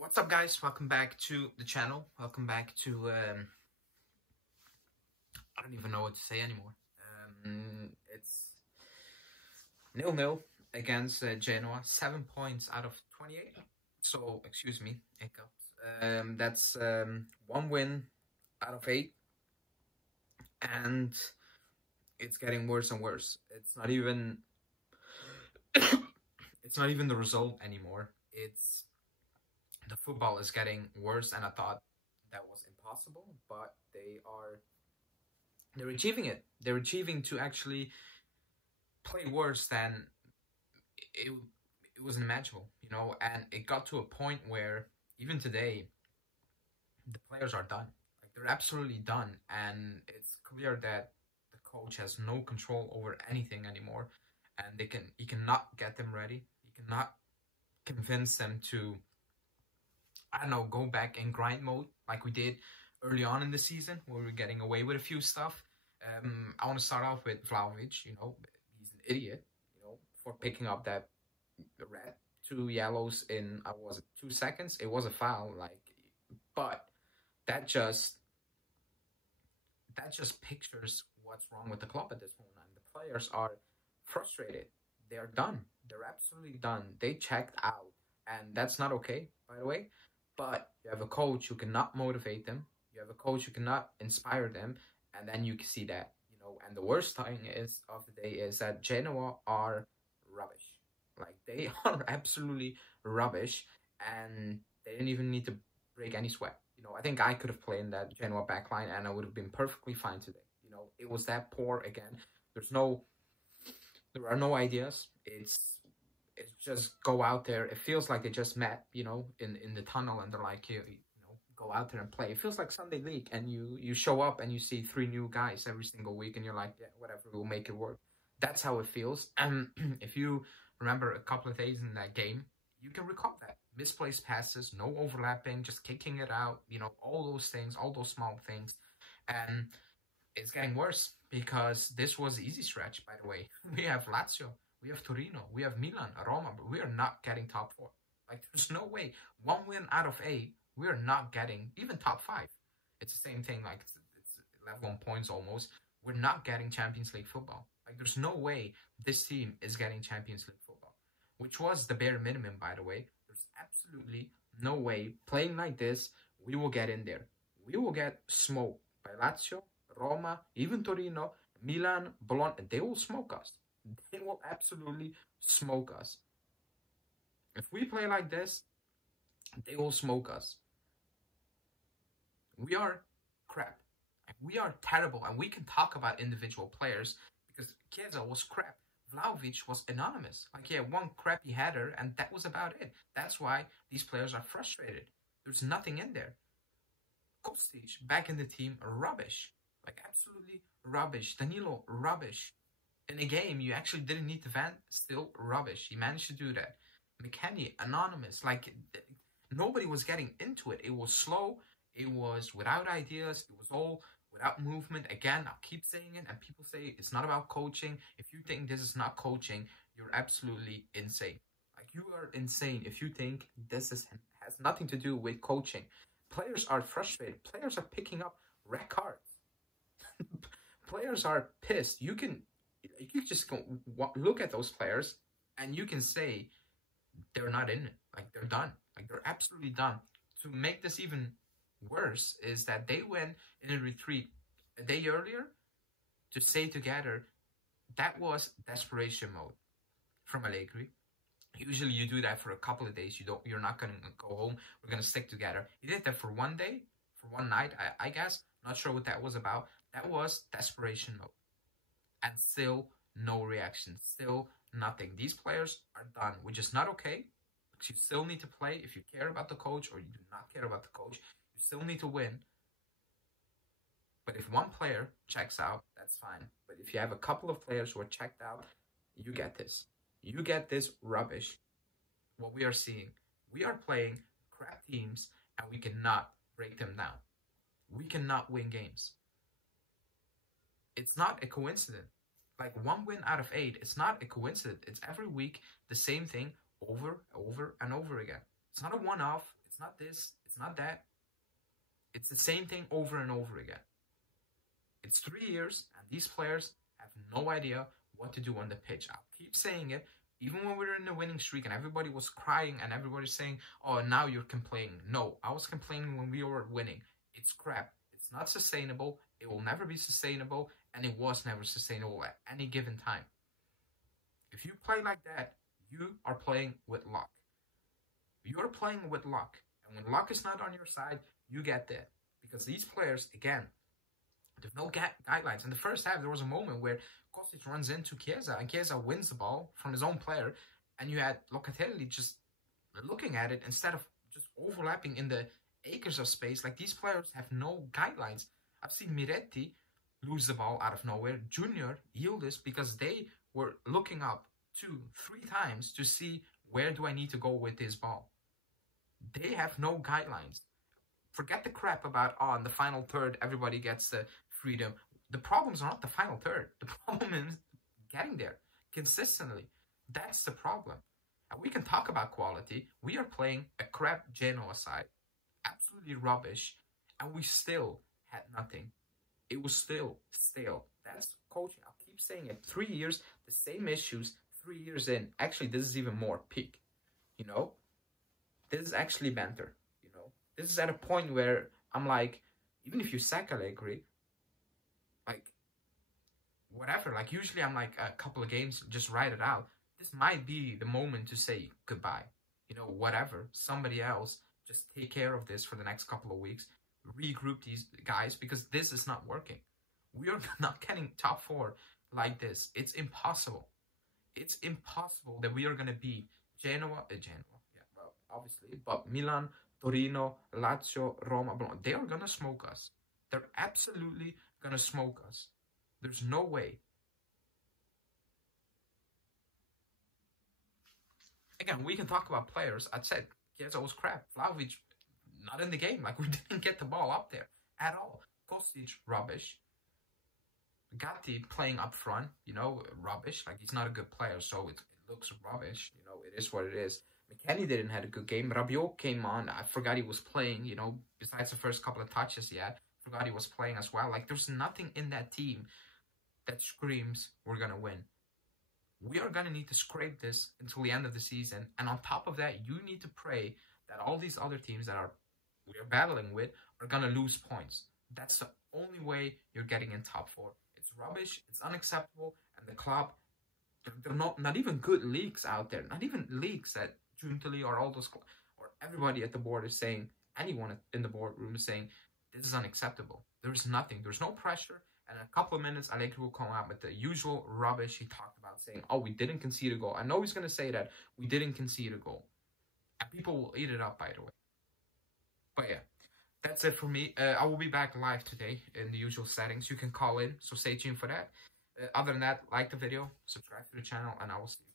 What's up, guys? Welcome back to the channel. Welcome back to I don't even know what to say anymore. It's 0-0 against Genoa. 7 points out of 28. So excuse me, hiccups. That's 1 win out of 8, and it's getting worse and worse. It's not even it's not even the result anymore. It's the football is getting worse, and I thought that was impossible, but they're achieving it. They're achieving to actually play worse than it was unimaginable, and it got to a point where even today the players are done. Like, they're absolutely done, and it's clear that the coach has no control over anything anymore, and he cannot get them ready. He cannot convince them to, I don't know, go back in grind mode like we did early on in the season, where we were getting away with a few stuff. I want to start off with Vlahovic. He's an idiot, for picking up that red, 2 yellows in, 2 seconds. It was a foul, but that just pictures what's wrong with the club at this moment. And the players are frustrated. They're done. They're absolutely done. They checked out, and that's not okay, by the way. But you have a coach who cannot motivate them. You have a coach who cannot inspire them, and then you can see that, And the worst thing of the day is that Genoa are rubbish. Like, they are absolutely rubbish, and they didn't even need to break any sweat. I think I could have played in that Genoa backline, and I would have been perfectly fine today. It was that poor again. There are no ideas. It's just go out there. It feels like they just met, in the tunnel, and they're like, go out there and play. It feels like Sunday League, and you show up and you see 3 new guys every single week, and you're like, yeah, whatever, we'll make it work. That's how it feels. And if you remember a couple of days in that game, you can recall that. Misplaced passes, no overlapping, just kicking it out, all those things, all those small things. And it's getting worse, because this was the easy stretch, by the way. We have Lazio, we have Torino, we have Milan, Roma, but we are not getting top 4. Like, there's no way. 1 win out of 8, we are not getting even top 5. It's the same thing, like, it's level on points almost. We're not getting Champions League football. Like, there's no way this team is getting Champions League football, which was the bare minimum, by the way. There's absolutely no way, playing like this, we will get in there. We will get smoked by Lazio, Roma, even Torino, Milan, Bologna. They will smoke us. They will absolutely smoke us. If we play like this, they will smoke us. We are crap. We are terrible, and we can talk about individual players, because Chiesa was crap. Vlahovic was anonymous. Like, yeah, 1 crappy header, and that was about it. That's why these players are frustrated. There's nothing in there. Kostic, back in the team, rubbish. Like, absolutely rubbish. Danilo, rubbish. In a game you actually didn't need to vent, still rubbish. He managed to do that. McKennie, anonymous. Like, nobody was getting into it. It was slow. It was without ideas. It was all without movement. Again, I'll keep saying it, and people say it's not about coaching. If you think this is not coaching, you're absolutely insane. Like, you are insane if you think this has nothing to do with coaching. Players are frustrated. Players are picking up red cards. Players are pissed. You just go look at those players, and you can say they're not in it. Like, they're done. Like, they're absolutely done. To make this even worse is that they went in a retreat a day earlier to stay together. That was desperation mode from Allegri. Usually you do that for a couple of days. You're not gonna go home. We're gonna stick together. He did that for 1 day, for 1 night, I guess. Not sure what that was about. That was desperation mode. And still no reaction. Still nothing. These players are done, which is not okay, because you still need to play. If you care about the coach, or you do not care about the coach, you still need to win. But if 1 player checks out, that's fine. But if you have a couple of players who are checked out, you get this. You get this rubbish. What we are seeing. We are playing crap teams, and we cannot break them down. We cannot win games. It's not a coincidence. Like, 1 win out of 8, it's not a coincidence. It's every week the same thing over and over again. It's not a one-off. It's not this, it's not that. It's the same thing over and over again. It's 3 years, and these players have no idea what to do on the pitch. I'll keep saying it, even when we were in the winning streak and everybody was crying and everybody saying, oh, now you're complaining. No, I was complaining when we were winning. It's crap. It's not sustainable. It will never be sustainable, and it was never sustainable at any given time. If you play like that, you are playing with luck. You're playing with luck. And when luck is not on your side, you get that. Because these players, again, there's no guidelines. In the first half, there was a moment where Kostic runs into Chiesa, and Chiesa wins the ball from his own player, and you had Locatelli just looking at it instead of just overlapping in the acres of space. Like, these players have no guidelines. I've seen Miretti lose the ball out of nowhere. Junior Yildiz, because they were looking up 2-3 times to see where do I need to go with this ball. They have no guidelines. Forget the crap about, oh, in the final third, everybody gets the freedom. The problems are not the final third. The problem is getting there consistently. That's the problem. And we can talk about quality. We are playing a crap Genoa side. Absolutely rubbish. And we still had nothing. It was still stale. That's coaching. I'll keep saying it. 3 years, the same issues, 3 years in. Actually, this is even more peak. You know? This is actually banter. You know? This is at a point where I'm like, even if you sack Allegri, like, whatever. Like, usually I'm like, a couple of games, just write it out. This might be the moment to say goodbye. You know, whatever. Somebody else, just take care of this for the next couple of weeks. Regroup these guys, because this is not working. We are not getting top 4 like this. It's impossible. It's impossible that we are going to beat Genoa, yeah, well, obviously, but Milan, Torino, Lazio, Roma, they are going to smoke us. They're absolutely going to smoke us. There's no way. Again, we can talk about players. I said Chiesa was crap. Vlahovic, not in the game. Like, we didn't get the ball up there at all. Kostic, rubbish. Gatti playing up front, you know, rubbish. Like, he's not a good player, so it looks rubbish. You know, it is what it is. McKennie didn't have a good game. Rabiot came on. I forgot he was playing, you know, besides the first couple of touches, yeah. Forgot he was playing as well. Like, there's nothing in that team that screams we're going to win. We are going to need to scrape this until the end of the season. And on top of that, you need to pray that all these other teams that we're battling with are going to lose points. That's the only way you're getting in top 4. It's rubbish. It's unacceptable. And the club, they're not even good leagues out there. Not even leagues that Juntali or all those, or everybody at the board is saying, anyone in the boardroom is saying, this is unacceptable. There's nothing. There's no pressure. And in a couple of minutes, Allegri will come out with the usual rubbish he talked about, saying, oh, we didn't concede a goal. I know he's going to say that. We didn't concede a goal. And people will eat it up, by the way. But yeah, that's it for me. I will be back live today in the usual settings. You can call in, so stay tuned for that. Other than that, like the video, subscribe to the channel, and I will see you.